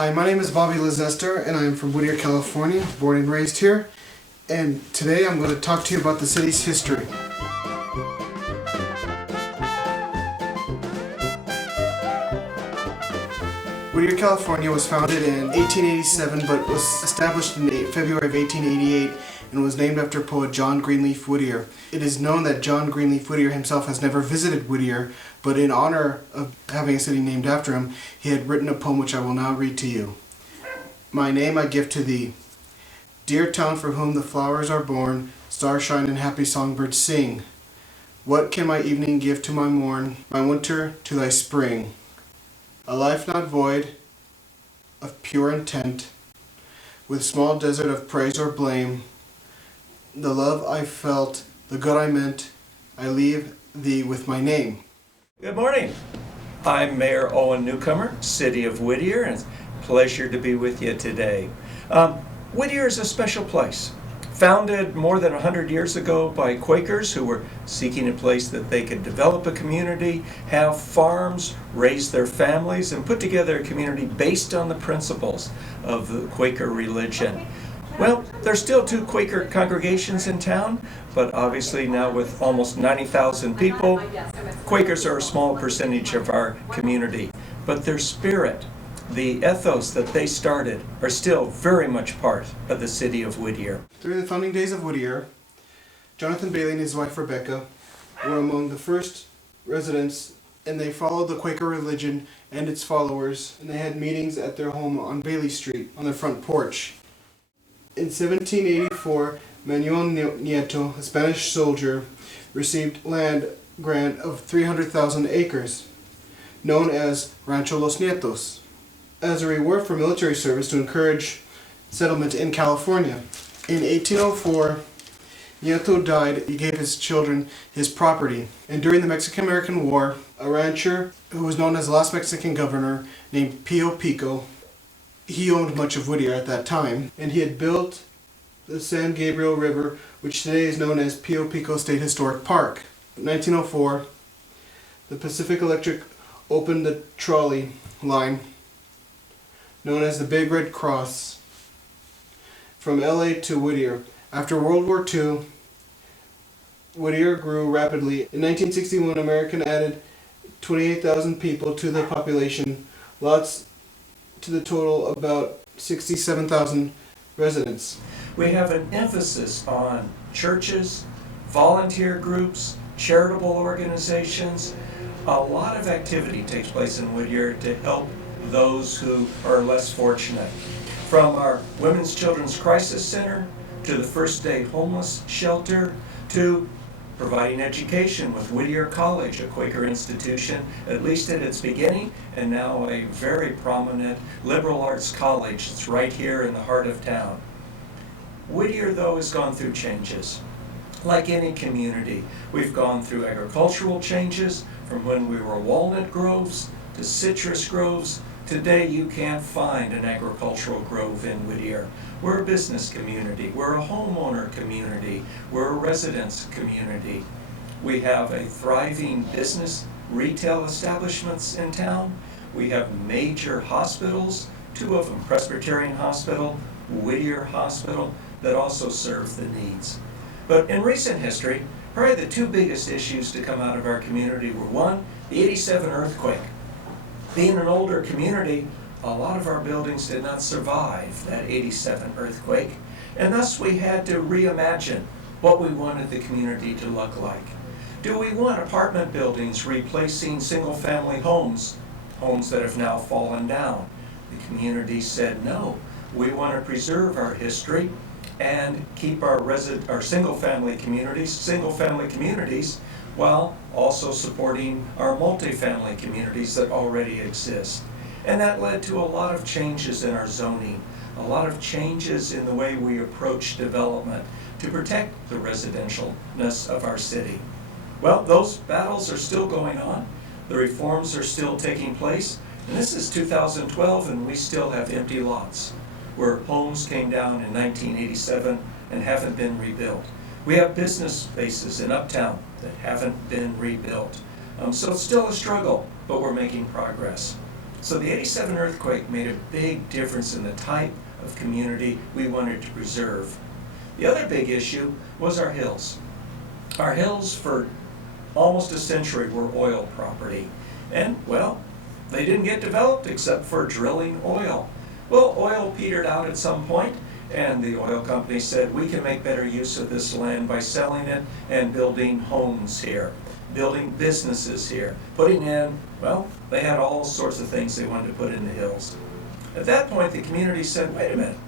Hi, my name is Bobby Lizester, and I am from Whittier, California, born and raised here. And today I'm going to talk to you about the city's history. Whittier, California was founded in 1887, but was established in February of 1888 and was named after poet John Greenleaf Whittier. It is known that John Greenleaf Whittier himself has never visited Whittier, but in honor of having a city named after him, he had written a poem which I will now read to you. My name I give to thee, dear town for whom the flowers are born, stars shine and happy songbirds sing. What can my evening give to my morn, my winter to thy spring? A life not void of pure intent, with small desert of praise or blame. The love I felt, the good I meant, I leave thee with my name. Good morning. I'm Mayor Owen Newcomer, City of Whittier, and it's a pleasure to be with you today. Whittier is a special place. Founded more than 100 years ago by Quakers who were seeking a place that they could develop a community, have farms, raise their families, and put together a community based on the principles of the Quaker religion. Well, there's still 2 Quaker congregations in town, but obviously now with almost 90,000 people, Quakers are a small percentage of our community. But their spirit, the ethos that they started, are still very much part of the city of Whittier. During the founding days of Whittier, Jonathan Bailey and his wife Rebecca were among the first residents, and they followed the Quaker religion and its followers, and they had meetings at their home on Bailey Street on their front porch. In 1784, Manuel Nieto, a Spanish soldier, received land grant of 300,000 acres, known as Rancho Los Nietos, as a reward for military service to encourage settlement in California. In 1804, Nieto died. He gave his children his property. And during the Mexican-American War, a rancher who was known as the last Mexican governor named Pio Pico, he owned much of Whittier at that time, and he had built the San Gabriel River, which today is known as Pio Pico State Historic Park. In 1904, the Pacific Electric opened the trolley line, known as the Big Red Cross, from LA to Whittier. After World War II, Whittier grew rapidly. In 1961, America added 28,000 people to the population, lots to the total about 67,000 residents. We have an emphasis on churches, volunteer groups, charitable organizations. A lot of activity takes place in Whittier to help those who are less fortunate. From our Women's Children's Crisis Center, to the First Day Homeless Shelter, to providing education with Whittier College, a Quaker institution, at least at its beginning, and now a very prominent liberal arts college. It's right here in the heart of town. Whittier, though, has gone through changes. Like any community, we've gone through agricultural changes from when we were walnut groves to citrus groves. Today you can't find an agricultural grove in Whittier. We're a business community, we're a homeowner community, we're a residence community. We have a thriving business retail establishments in town. We have major hospitals, 2 of them, Presbyterian Hospital, Whittier Hospital, that also serve the needs. But in recent history, probably the 2 biggest issues to come out of our community were 1, the '87 earthquake. Being an older community, a lot of our buildings did not survive that '87 earthquake, and thus we had to reimagine what we wanted the community to look like. Do we want apartment buildings replacing single-family homes, homes that have now fallen down? The community said no. We want to preserve our history and keep our single-family communities, while also supporting our multifamily communities that already exist. And that led to a lot of changes in our zoning, a lot of changes in the way we approach development to protect the residentialness of our city. Well, those battles are still going on. The reforms are still taking place. And this is 2012, and we still have empty lots where homes came down in 1987 and haven't been rebuilt. We have business spaces in Uptown that haven't been rebuilt. So it's still a struggle, but we're making progress. So the '87 earthquake made a big difference in the type of community we wanted to preserve. The other big issue was our hills. Our hills for almost a century were oil property. And, well, they didn't get developed except for drilling oil. Well, oil petered out at some point, and the oil company said, we can make better use of this land by selling it and building homes here, building businesses here, putting in, well, they had all sorts of things they wanted to put in the hills. At that point, the community said, wait a minute,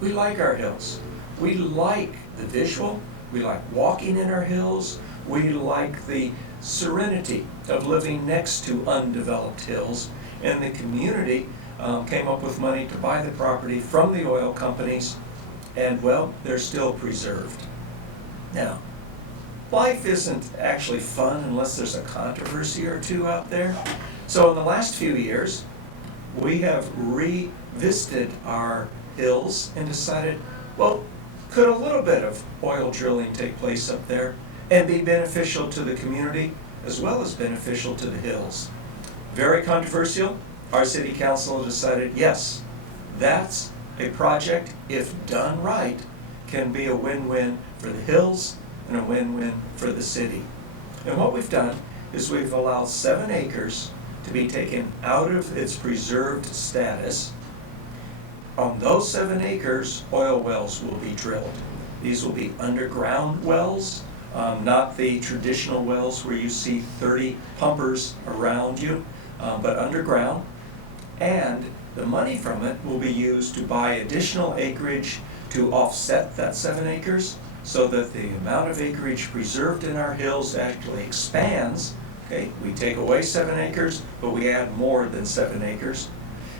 we like our hills. We like the visual, we like walking in our hills, we like the serenity of living next to undeveloped hills, and the community came up with money to buy the property from the oil companies, and well, they're still preserved. Now, life isn't actually fun unless there's a controversy or two out there. So in the last few years, we have revisited our hills and decided, well, could a little bit of oil drilling take place up there and be beneficial to the community as well as beneficial to the hills? Very controversial. Our city council decided, yes, that's a project, if done right, can be a win-win for the hills and a win-win for the city. And what we've done is we've allowed 7 acres to be taken out of its preserved status. On those 7 acres, oil wells will be drilled. These will be underground wells, not the traditional wells where you see 30 pumpers around you, but underground. And the money from it will be used to buy additional acreage to offset that 7 acres so that the amount of acreage preserved in our hills actually expands. Okay, we take away 7 acres, but we add more than 7 acres.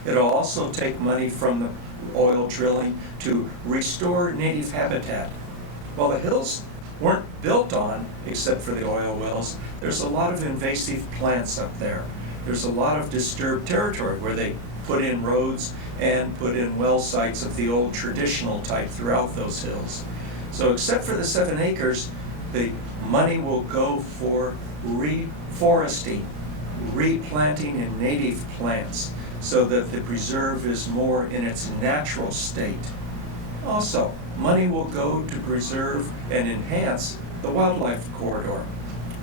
It'll also take money from the oil drilling to restore native habitat. While the hills weren't built on, except for the oil wells, there's a lot of invasive plants up there. There's a lot of disturbed territory where they put in roads and put in well sites of the old traditional type throughout those hills. So except for the 7 acres, the money will go for reforesting, replanting in native plants so that the preserve is more in its natural state. Also, money will go to preserve and enhance the wildlife corridor.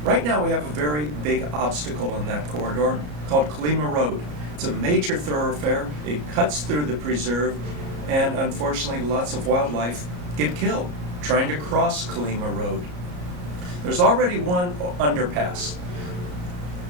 Right now we have a very big obstacle in that corridor called Kalima Road. It's a major thoroughfare. It cuts through the preserve, and unfortunately lots of wildlife get killed trying to cross Kalima Road. There's already one underpass.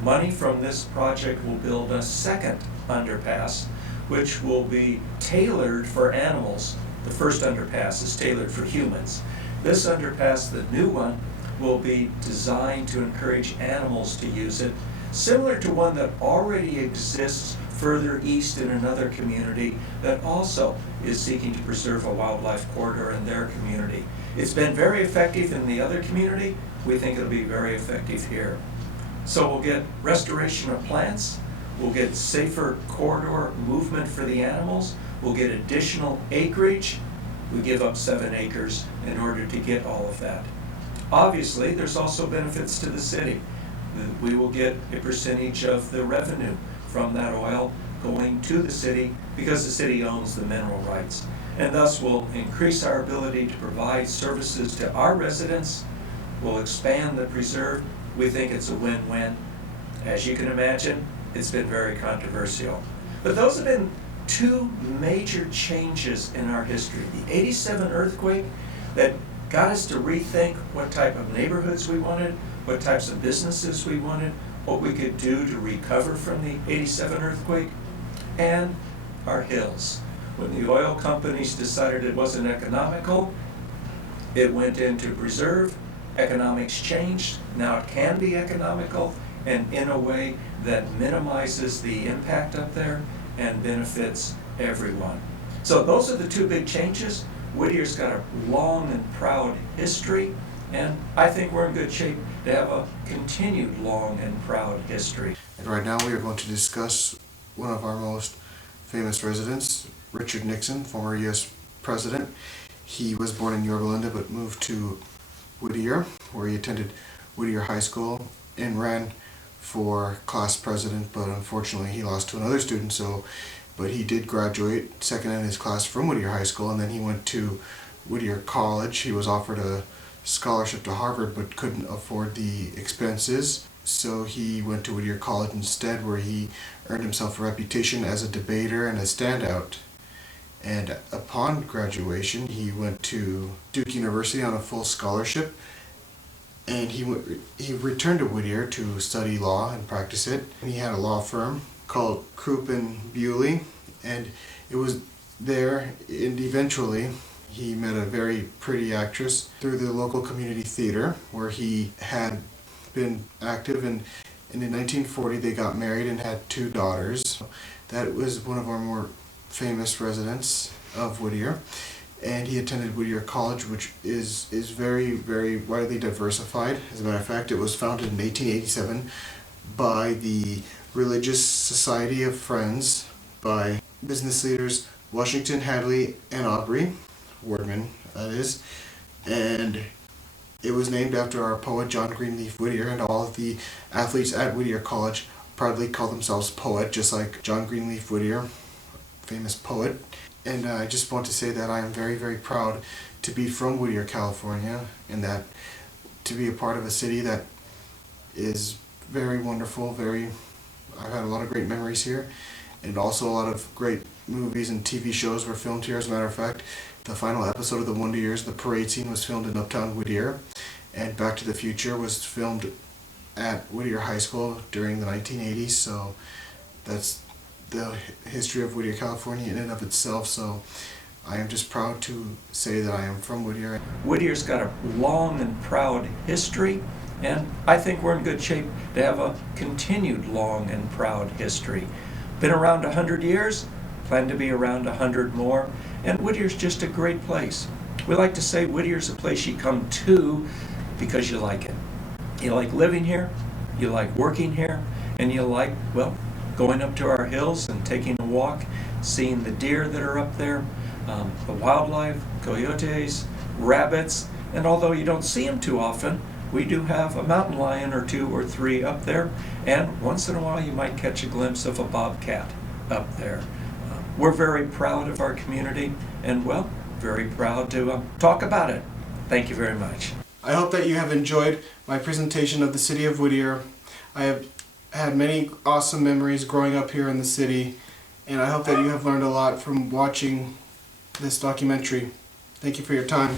Money from this project will build a second underpass, which will be tailored for animals. The first underpass is tailored for humans. This underpass, the new one, will be designed to encourage animals to use it, similar to one that already exists further east in another community that also is seeking to preserve a wildlife corridor in their community. It's been very effective in the other community. We think it'll be very effective here. So we'll get restoration of plants, we'll get safer corridor movement for the animals, we'll get additional acreage. We give up 7 acres in order to get all of that. Obviously, there's also benefits to the city. We will get a percentage of the revenue from that oil going to the city because the city owns the mineral rights. And thus will increase our ability to provide services to our residents, will expand the preserve. We think it's a win-win. As you can imagine, it's been very controversial. But those have been 2 major changes in our history. The '87 earthquake that got us to rethink what type of neighborhoods we wanted, what types of businesses we wanted, what we could do to recover from the '87 earthquake, and our hills. When the oil companies decided it wasn't economical, it went into preserve, economics changed, now it can be economical, and in a way that minimizes the impact up there and benefits everyone. So those are the 2 big changes. Whittier's got a long and proud history, and I think we're in good shape to have a continued long and proud history. And right now we are going to discuss one of our most famous residents, Richard Nixon, former U.S. President. He was born in Yorba Linda but moved to Whittier, where he attended Whittier High School and ran for class president, but unfortunately he lost to another student. But he did graduate second in his class from Whittier High School, and then he went to Whittier College. He was offered a scholarship to Harvard but couldn't afford the expenses, so he went to Whittier College instead, where he earned himself a reputation as a debater and a standout. And upon graduation, he went to Duke University on a full scholarship, and he returned to Whittier to study law and practice it. And he had a law firm called Croup and Bewley, and it was there, and eventually he met a very pretty actress through the local community theater where he had been active, and in 1940 they got married and had 2 daughters. That was one of our more famous residents of Whittier, and he attended Whittier College, which is very, very widely diversified. As a matter of fact, it was founded in 1887 by the Religious Society of Friends, by business leaders Washington, Hadley, and Aubrey, Wardman, that is, and it was named after our poet John Greenleaf Whittier, and all of the athletes at Whittier College proudly call themselves poet, just like John Greenleaf Whittier, famous poet. And I just want to say that I am very, very proud to be from Whittier, California, and that to be a part of a city that is very wonderful. I've had a lot of great memories here, and also a lot of great movies and TV shows were filmed here. As a matter of fact, the final episode of The Wonder Years, the parade scene, was filmed in Uptown Whittier, and Back to the Future was filmed at Whittier High School during the 1980s. So that's the history of Whittier, California in and of itself. So I am just proud to say that I am from Whittier. Whittier's got a long and proud history, and I think we're in good shape to have a continued long and proud history. Been around 100 years, plan to be around 100 more, and Whittier's just a great place. We like to say Whittier's a place you come to because you like it. You like living here, you like working here, and you like, well, going up to our hills and taking a walk, seeing the deer that are up there, the wildlife, coyotes, rabbits, and although you don't see them too often, we do have a mountain lion or 2 or 3 up there, and once in a while you might catch a glimpse of a bobcat up there. We're very proud of our community, and well, very proud to talk about it. Thank you very much. I hope that you have enjoyed my presentation of the city of Whittier. I have had many awesome memories growing up here in the city, and I hope that you have learned a lot from watching this documentary. Thank you for your time.